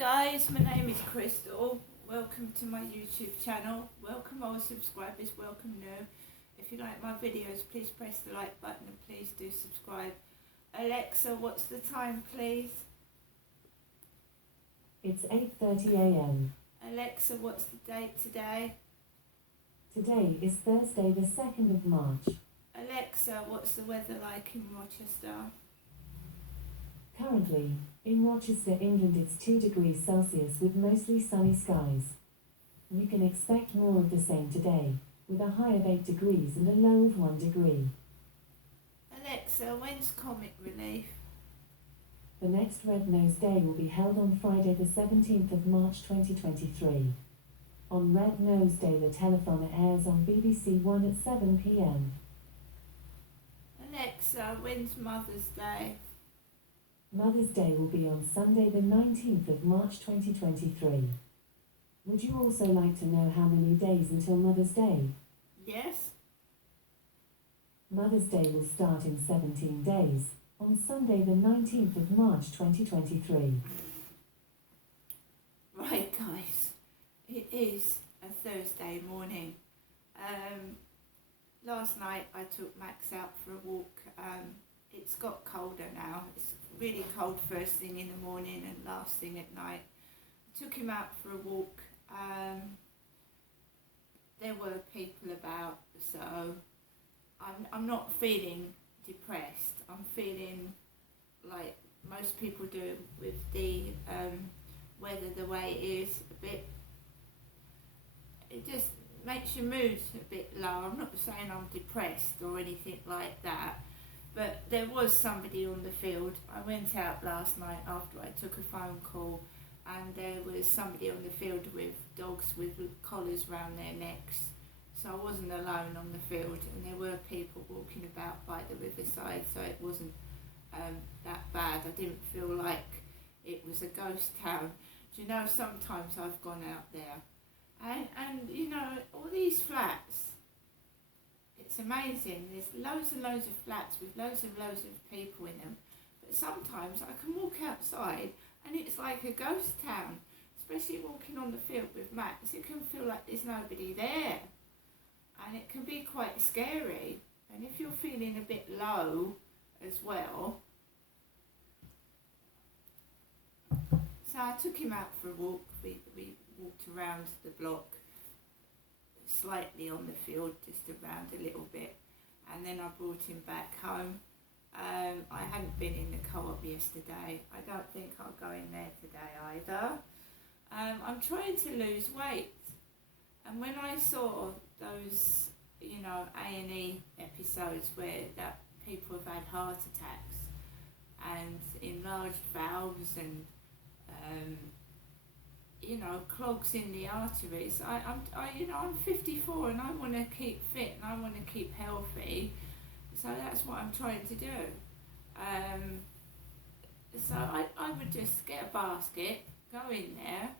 guys, my name is Crystal. Welcome to my YouTube channel. Welcome all subscribers, welcome new. If you like my videos, please press the like button and please do subscribe. Alexa, what's the time please? It's 8:30 a.m. Alexa, what's the date today? Today is Thursday the 2nd of March. Alexa, what's the weather like in Rochester? Currently, in Rochester, England, it's 2 degrees Celsius with mostly sunny skies. You can expect more of the same today, with a high of 8 degrees and a low of 1 degree. Alexa, when's Comic Relief? The next Red Nose Day will be held on Friday the 17th of March 2023. On Red Nose Day, the telethon airs on BBC One at 7 p.m. Alexa, when's Mother's Day? Mother's Day will be on Sunday the 19th of March 2023. Would you also like to know how many days until Mother's Day? Yes. Mother's Day will start in 17 days, on Sunday the 19th of March 2023. Right guys, it is a Thursday morning. Last night I took Max out for a walk. It's got colder now. It's really cold first thing in the morning and last thing at night. I took him out for a walk. There were people about, so I'm not feeling depressed. I'm feeling like most people do with the weather the way it is, a bit. It just makes your mood a bit low. I'm not saying I'm depressed or anything like that. But there was somebody on the field. I went out last night after I took a phone call and there was somebody on the field with dogs with collars round their necks. So I wasn't alone on the field and there were people walking about by the riverside, so it wasn't that bad. I didn't feel like it was a ghost town. Do you know, sometimes I've gone out there and you know, all these flats, it's amazing. There's loads and loads of flats with loads and loads of people in them. But sometimes I can walk outside and it's like a ghost town. Especially walking on the field with Max, it can feel like there's nobody there. And it can be quite scary. And if you're feeling a bit low as well. So I took him out for a walk. We walked around the block, slightly on the field, just around a little bit, and then I brought him back home. I hadn't been in the co-op yesterday. I don't think I'll go in there today either. I'm trying to lose weight, and when I saw those, you know, A&E episodes where that people have had heart attacks and enlarged valves and you know, clogs in the arteries. I'm 54 and I want to keep fit and I want to keep healthy. So that's what I'm trying to do. So I would just get a basket, go in there,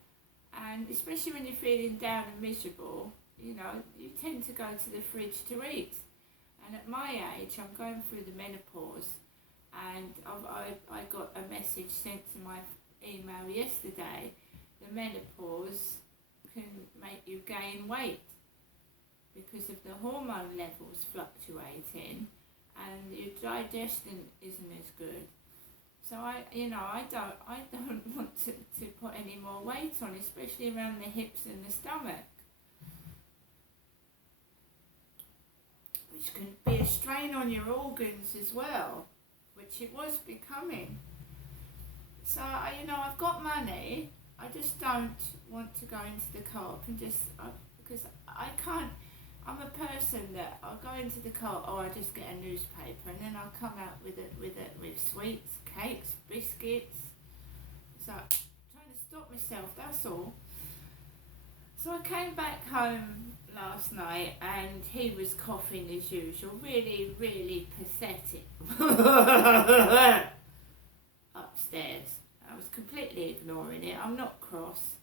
and especially when you're feeling down and miserable, you know, you tend to go to the fridge to eat. And at my age, I'm going through the menopause, and I got a message sent to my email yesterday. The menopause can make you gain weight because of the hormone levels fluctuating and your digestion isn't as good. So I don't want to put any more weight on, especially around the hips and the stomach, which can be a strain on your organs as well, which it was becoming. So I've got money. I just don't want to go into the co-op and just, because I can't, I'm a person that I'll go into the co-op, or I just get a newspaper and then I'll come out with sweets, cakes, biscuits. So I'm trying to stop myself, that's all. So I came back home last night and he was coughing as usual, really, really pathetic. Upstairs. I was completely ignoring it. I'm not cross.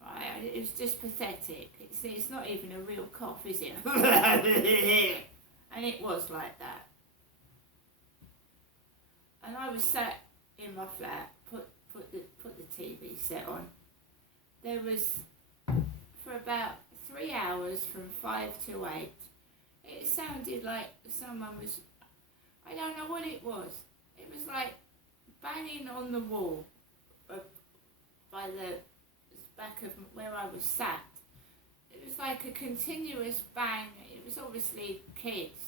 Right? It was just pathetic. It's not even a real cough, is it? And it was like that. And I was sat in my flat, put the TV set on. There was, for about 3 hours from 5 to 8, it sounded like someone was, I don't know what it was. It was like banging on the wall by the back of where I was sat. It was like a continuous bang. It was obviously kids,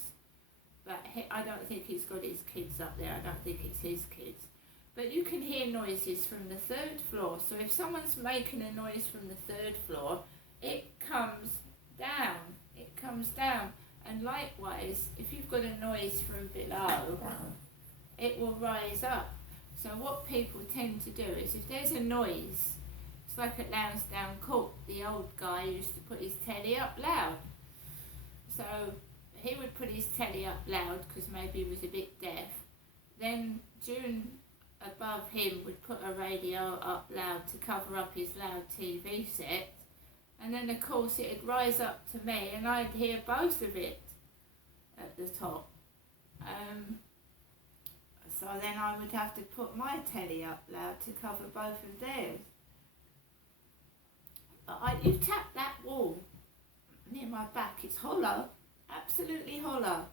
but I don't think he's got his kids up there. I don't think it's his kids. But you can hear noises from the 3rd floor. So if someone's making a noise from the 3rd floor, it comes down. It comes down. And likewise, if you've got a noise from below, it will rise up. So what people tend to do is, if there's a noise, it's like at Lansdowne Court, the old guy used to put his telly up loud. So he would put his telly up loud because maybe he was a bit deaf. Then June above him would put a radio up loud to cover up his loud TV set. And then of course it'd rise up to me and I'd hear both of it at the top. So then I would have to put my telly up loud to cover both of theirs. But you tap that wall near my back, it's hollow, absolutely hollow.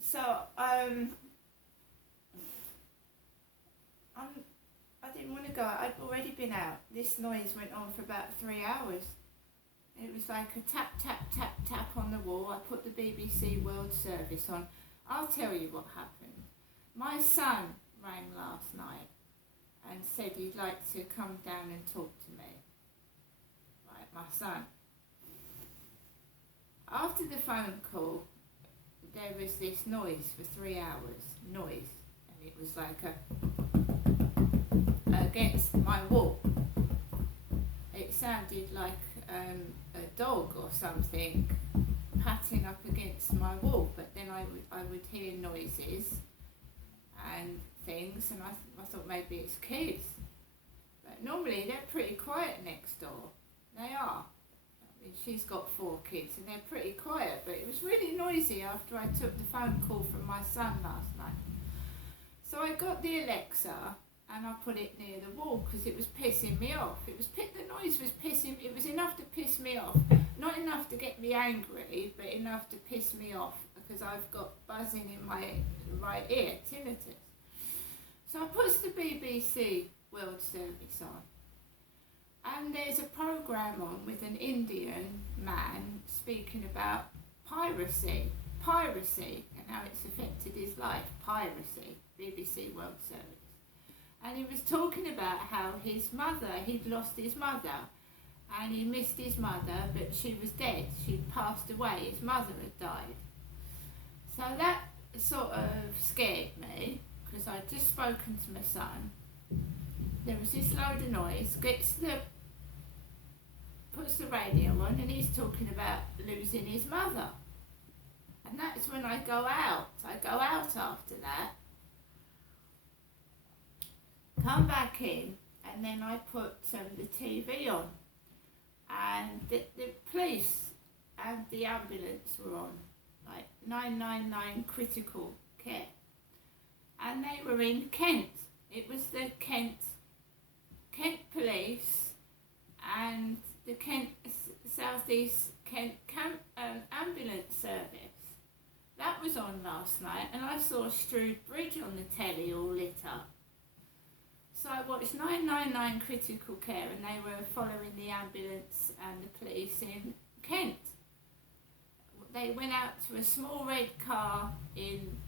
So I didn't want to go out. I'd already been out. This noise went on for about 3 hours. It was like a tap, tap, tap, tap on the wall. I put the BBC World Service on. I'll tell you what happened. My son rang last night and said he'd like to come down and talk to me. Right, my son. After the phone call, there was this noise for 3 hours. Noise. And it was like against my wall. It sounded like a dog or something patting up against my wall, but then I would hear noises and things, and I thought maybe it's kids. But normally they're pretty quiet next door. They are. I mean, she's got 4 kids and they're pretty quiet, but it was really noisy after I took the phone call from my son last night. So I got the Alexa and I put it near the wall because it was pissing me off. The noise was pissing, it was enough to piss me off. Not enough to get me angry, but enough to piss me off because I've got buzzing in my right ear, tinnitus. So I put the BBC World Service on. And there's a programme on with an Indian man speaking about piracy, and how it's affected his life, piracy, BBC World Service. And he was talking about how he'd lost his mother, and he missed his mother, but she was dead. She'd passed away. His mother had died. So that sort of scared me, because I'd just spoken to my son. There was this load of noise, puts the radio on, and he's talking about losing his mother. And that's when I go out. I go out after that, come back in, and then I put the TV on, and the police and the ambulance were on, like 999 critical care, and they were in Kent. It was the Kent Police and the Kent South East Kent ambulance service. That was on last night, and I saw Strood Bridge on the telly all lit up. So I watched 999 critical care, and they were following the ambulance and the police in Kent. They went out to a small red car in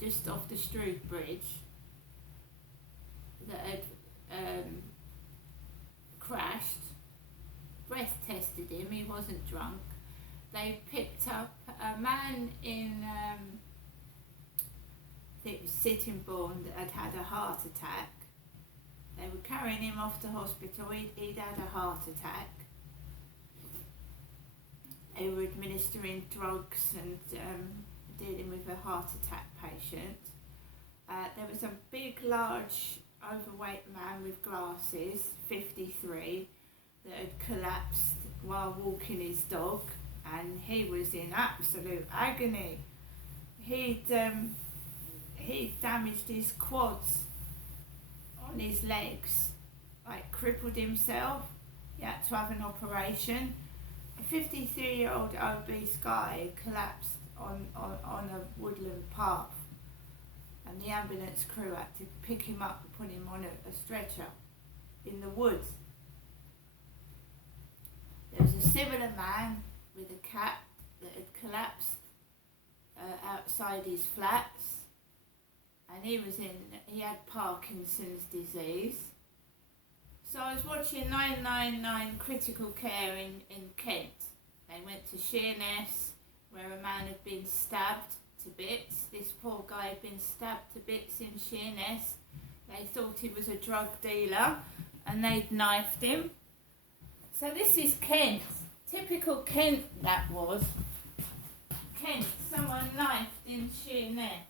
just off the Strood Bridge that had crashed, breath tested him, he wasn't drunk. They picked up a man in, I think it was Sittingbourne, that had had a heart attack. They were carrying him off to hospital. He'd had a heart attack. They were administering drugs and dealing with a heart attack patient. There was a big, large, overweight man with glasses, 53, that had collapsed while walking his dog, and he was in absolute agony. He'd damaged his quads on his legs, like crippled himself. He had to have an operation. A 53-year-old obese guy collapsed on a woodland path, and the ambulance crew had to pick him up and put him on a stretcher in the woods. There was a similar man with a cat that had collapsed outside his flats, and he had Parkinson's disease. So I was watching 999 Critical Care in Kent. They went to Sheerness, where a man had been stabbed to bits. This poor guy had been stabbed to bits in Sheerness. They thought he was a drug dealer and they'd knifed him. So this is Kent. Typical Kent that was. Kent, someone knifed in Sheerness.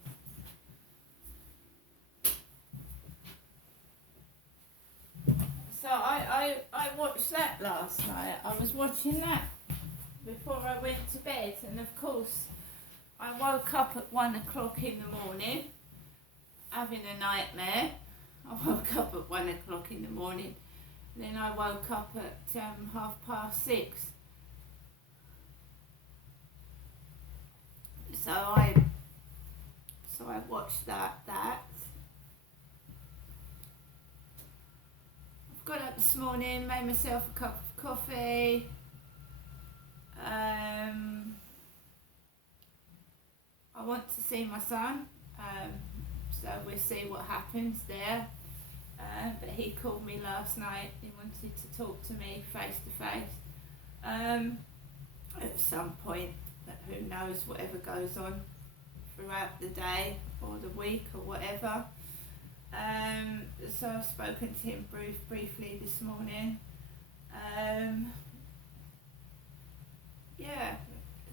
So I watched that last night. I was watching that before I went to bed, and of course I woke up at 1 o'clock in the morning having a nightmare. I woke up at 1 o'clock in the morning, then I woke up at 6:30. So I watched that. I've got up this morning, made myself a cup of coffee. I want to see my son, so we'll see what happens there. But he called me last night. He wanted to talk to me face to face at some point. But who knows, whatever goes on throughout the day or the week or whatever. So I've spoken to him briefly this morning.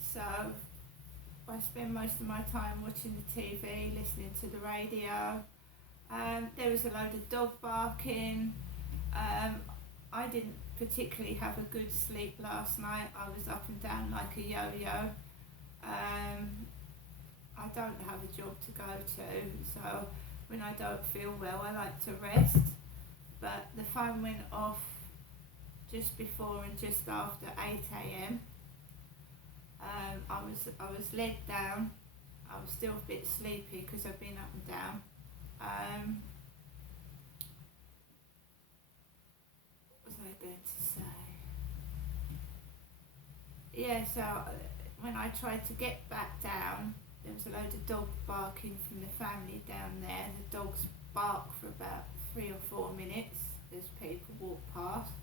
So I spend most of my time watching the TV, listening to the radio. There was a load of dog barking. I didn't particularly have a good sleep last night. I was up and down like a yo-yo. I don't have a job to go to, so when I don't feel well I like to rest. But the phone went off just before and just after 8 a.m. I was led down. I was still a bit sleepy because I've been up and down. What was I going to say? Yeah, so when I tried to get back down, there was a load of dog barking from the family down there. The dogs bark for about 3 or 4 minutes as people walk past.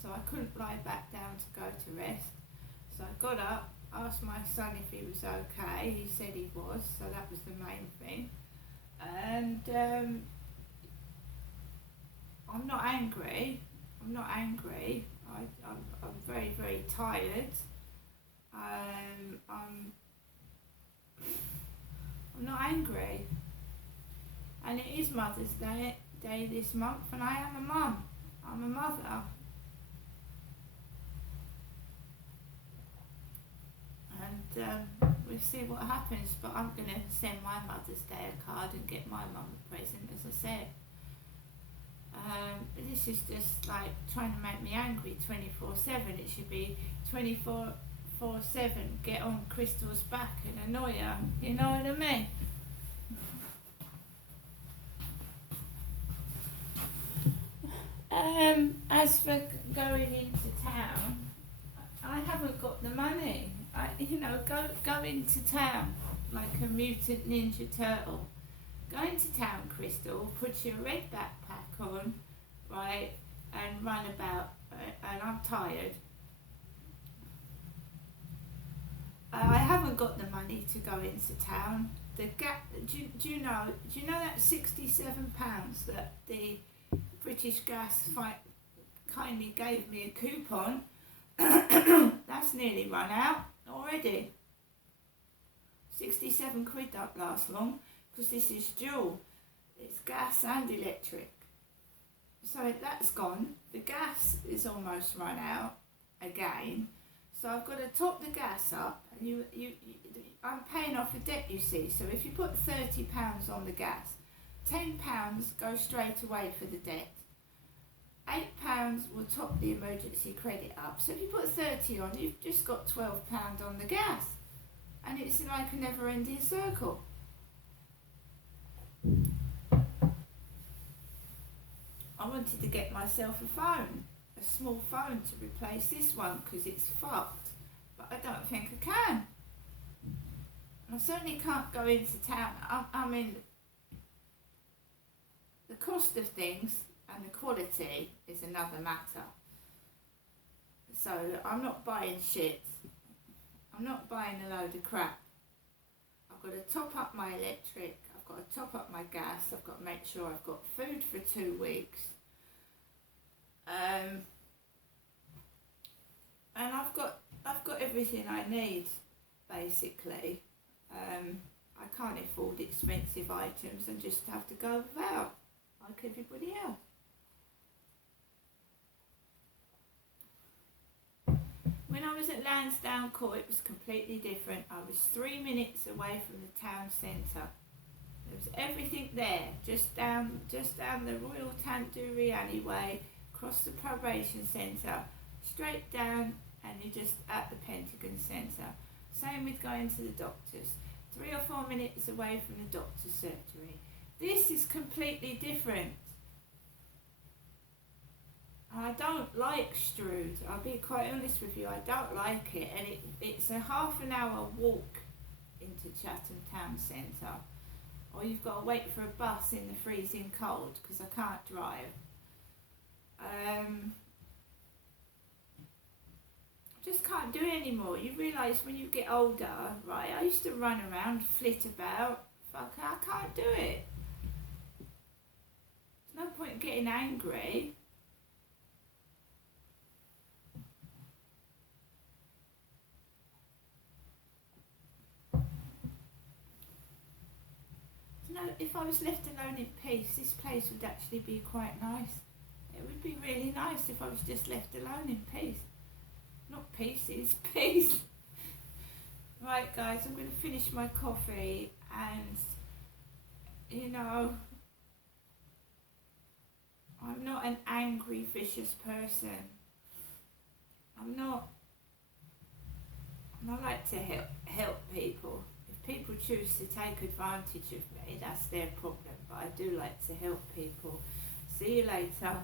So I couldn't lie back down to go to rest. So I got up, asked my son if he was okay. He said he was, so that was the main thing. And I'm not angry. I'm very, very tired. I'm not angry. And it is Mother's Day this month, and I am a mum. I'm a mother. And we'll see what happens, but I'm going to send my Mother's Day a card and get my mum a present, as I said. This is just like trying to make me angry 24/7. It should be 24/7, get on Crystal's back and annoy her, you know what I mean? As for going into town, I haven't got the money. Go into town like a mutant ninja turtle. Go into town, Crystal, put your red backpack on, right, and run about, and I'm tired. I haven't got the money to go into town. Do you know that £67 that the British Gas kindly gave me a coupon? That's nearly run out already. £67 don't last long because this is dual. It's gas and electric. So that's gone. The gas is almost run out again. So I've got to top the gas up, and I'm paying off a debt, you see. So if you put £30 on the gas, £10 goes straight away for the debt. £8 will top the emergency credit up. So if you put 30 on, you've just got £12 on the gas. And it's like a never-ending circle. I wanted to get myself a phone, a small phone, to replace this one because it's fucked. But I don't think I can. And I certainly can't go into town. I mean, the cost of things and the quality is another matter. So I'm not buying shit. I'm not buying a load of crap. I've got to top up my electric. I've got to top up my gas. I've got to make sure I've got food for 2 weeks. And I've got everything I need, basically. I can't afford expensive items and just have to go without, like everybody else. When I was at Lansdowne Court, it was completely different. I was 3 minutes away from the town centre. There was everything there, just down the Royal Tandoori alleyway, across the probation centre, straight down, and you're just at the Pentagon Centre. Same with going to the doctors. 3 or 4 minutes away from the doctor's surgery. This is completely different. I don't like Strood. I'll be quite honest with you, I don't like it. And it's a half an hour walk into Chatham Town Centre. Or you've got to wait for a bus in the freezing cold because I can't drive. Just can't do it anymore. You realise when you get older, right? I used to run around, flit about. Fuck, I can't do it. There's no point in getting angry. You know, if I was left alone in peace, this place would actually be quite nice. It would be really nice if I was just left alone in peace. Not pieces, peace. Right guys, I'm going to finish my coffee and, you know, I'm not an angry, vicious person. I'm not. And I like to help people. If people choose to take advantage of me, that's their problem. But I do like to help people. See you later.